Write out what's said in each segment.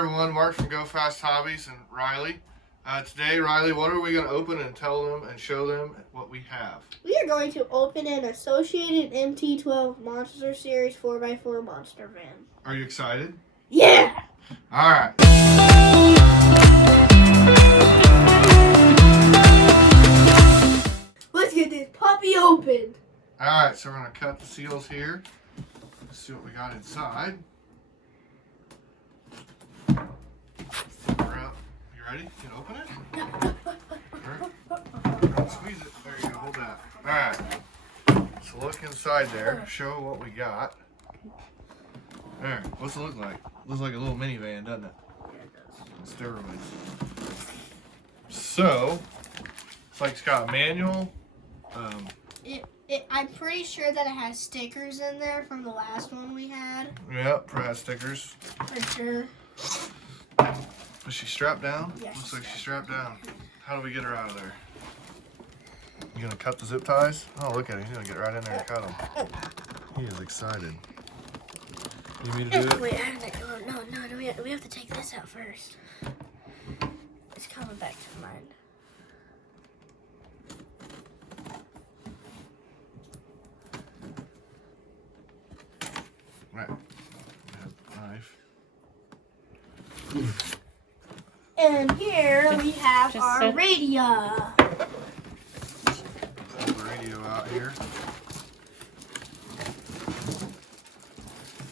everyone, Mark from Go Fast Hobbies and Riley. Today, Riley, what are we going to open and tell them and show them what we have? We are going to open an Associated MT12 Monster Series 4x4 monster van. Are you excited? Yeah! Alright. Let's get this puppy opened. Alright, so we're going to cut the seals here. Let's see what we got inside. Flip her up. You ready? You can open it? Squeeze it. There you go. Hold that. Alright. So look inside there. Show what we got. There. What's it look like? Looks like a little minivan, doesn't it? Yeah, it does. Steroids. So, it's like it's got a manual. I'm pretty sure that it has stickers in there from the last one we had. Yep, it has stickers. For sure. Is she strapped down? Yes. Looks like she's strapped down. How do we get her out of there? You gonna cut the zip ties? Oh, look at him. He's gonna get right in there and cut them. He is excited. You need to do it? Wait, no, we have to take this out first. It's coming back to mine. Right. We have the knife. And here we have our radio. Pull the radio out here.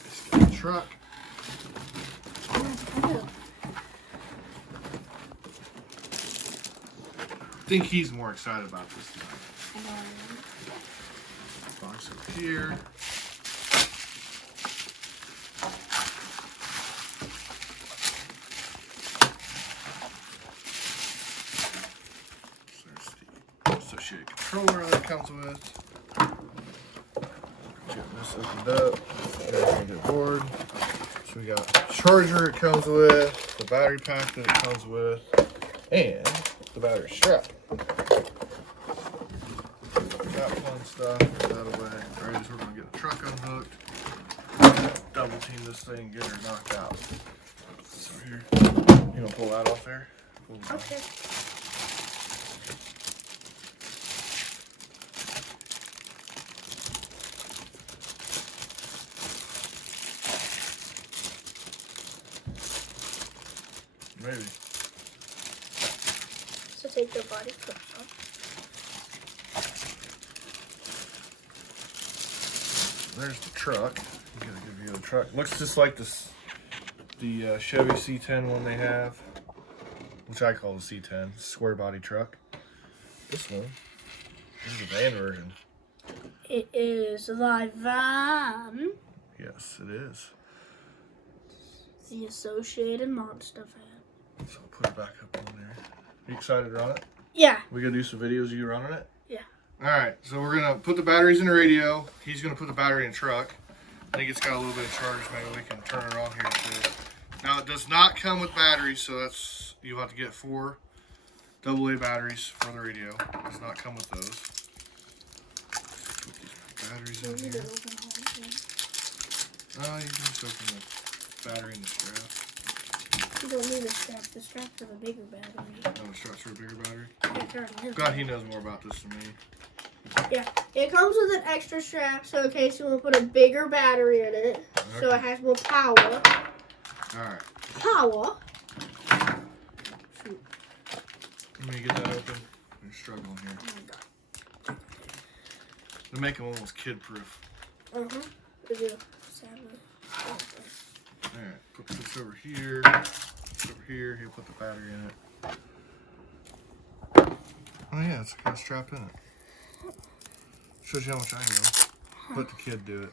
Let's get the truck. I think he's more excited about this tonight. Box up here. There's the associated controller that it comes with. Getting this opened up. You're gonna get bored. So we got the charger it comes with, the battery pack that it comes with, and the battery strap. That fun stuff, get that away. Alright, so we're gonna get the truck unhooked. Double team this thing and get her knocked out. So here, you gonna pull that off there? Pull that off. Okay. Maybe. So take the body clips off. There's the truck. I'm gonna give you the truck. Looks just like this, the Chevy C10 one they have, which I call the C10, square body truck. This one, this is the van version. It is the van. Yes, it is. The Associated Monster van. So I'll put it back up on there. Are you excited to run it? Yeah. We gonna do some videos of you running it? Yeah. Alright, so we're gonna put the batteries in the radio. He's gonna put the battery in the truck. I think it's got a little bit of charge, maybe we can turn it on here too. Now it does not come with batteries, so that's, you'll have to get 4 AA batteries for the radio. It does not come with those. Put these batteries in here. Oh, you can just open the battery in the strap. You don't need a strap. The strap for the bigger battery. Oh, the strap's for a bigger battery? Yeah, it's already in. God, he knows more about this than me. Yeah, it comes with an extra strap, so in case you want to put a bigger battery in it, so it has more power. Alright. Power. Shoot. Let me get that open. You're struggling here. Oh my god. They make them almost kid-proof. They do. Sadly. Alright, put this over here. This over here. He'll put the battery in it. Oh yeah, it's got a strap in it. Shows you how much I know. Let the kid do it.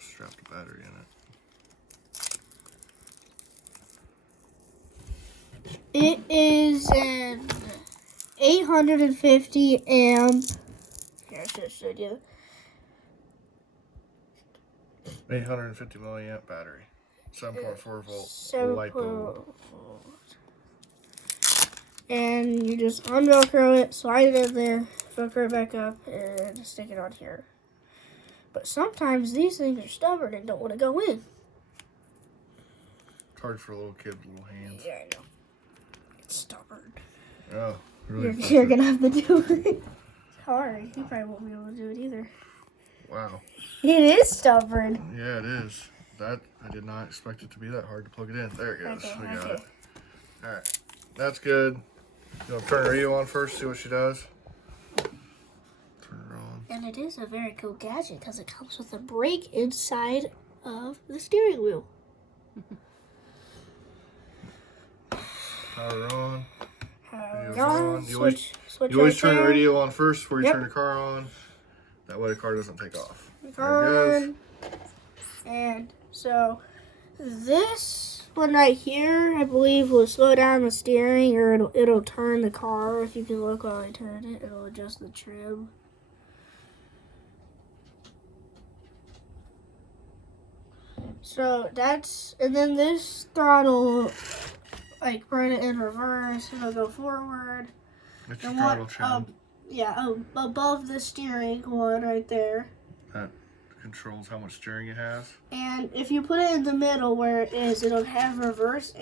Strap the battery in it. It is an 850 amp. Here, I should have showed you. 850 milliamp battery. 7.4 volt. 7 light bulb. And you just unvelcro it, slide it in there, velcro it back up, and stick it on here. But sometimes these things are stubborn and don't want to go in. It's hard for a little kid with little hands. Yeah, I know. It's stubborn. Oh, really? You're gonna have to do it. It's hard. You probably won't be able to do it either. Wow. It is stubborn. Yeah, it is. That I did not expect it to be that hard to plug it in. There it goes. Okay, We got okay. it. All right, that's good. You want to turn the radio on first? See what she does. Turn her on. And it is a very cool gadget because it comes with a brake inside of the steering wheel. Power on. Radio's On. You always, Switch you always right turn the there. radio on first before you Yep. turn the car on. That way the car doesn't take off. There it On. goes. And so this one right here, I believe, will slow down the steering, or it'll turn the car. If you can look while I turn it, it'll adjust the trim. So that's, and then this throttle, like put it in reverse, it'll go forward. That's your And throttle trim. Above the steering one right there. That controls how much steering it has. And if you put it in the middle where it is, it'll have reverse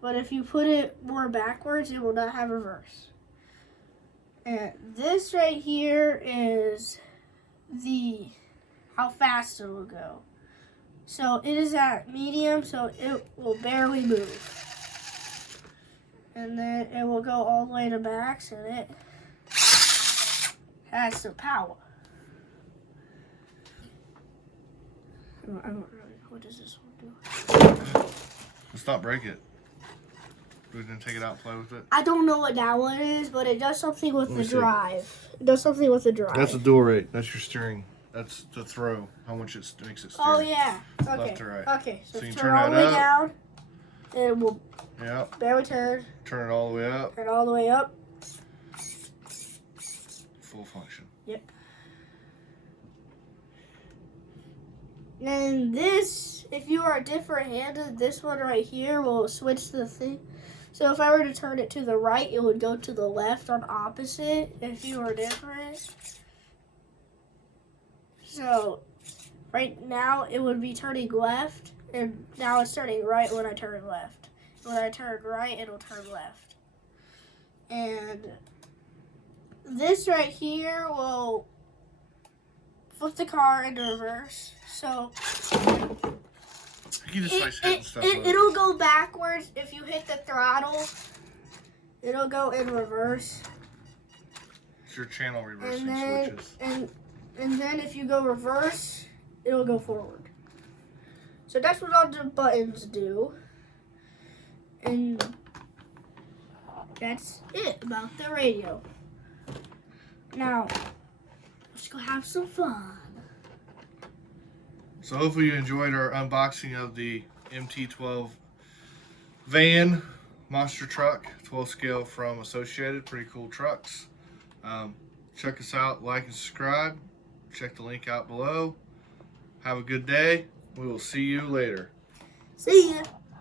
but if you put it more backwards, it will not have reverse. And this right here is how fast it will go. So it is at medium, so it will barely move. And then it will go all the way to max, and it has some power. I don't really know. What does this one do? Let's not break it. We're going to take it out and play with it. I don't know what that one is, but it does something with Let the me see. drive. It does something with the drive. That's a dual rate. That's your steering. That's the throw. How much it makes it steer. Oh, yeah. Okay. Left to right. Okay, so, So you turn turn all the that way up. down. And it will Yeah. barely turn. Turn it all the way up. Turn all the way up. Full function. Yep. And this, if you are different-handed, this one right here will switch the thing. So if I were to turn it to the right, it would go to the left on opposite if you were different. So right now it would be turning left, and now it's turning right when I turn left. When I turn right, it'll turn left. And this right here will flip the car into reverse. So You just like hitting stuff with it. it'll go backwards if you hit the throttle. It'll go in reverse. It's your channel reversing And then, switches. and then if you go reverse, it'll go forward. So that's what all the buttons do. And that's it about the radio. Now, let's go have some fun. So hopefully you enjoyed our unboxing of the MT12 van monster truck, 12 scale from Associated. Pretty cool trucks. Check us out, like and subscribe. Check the link out below. Have a good day. We will see you later. See ya.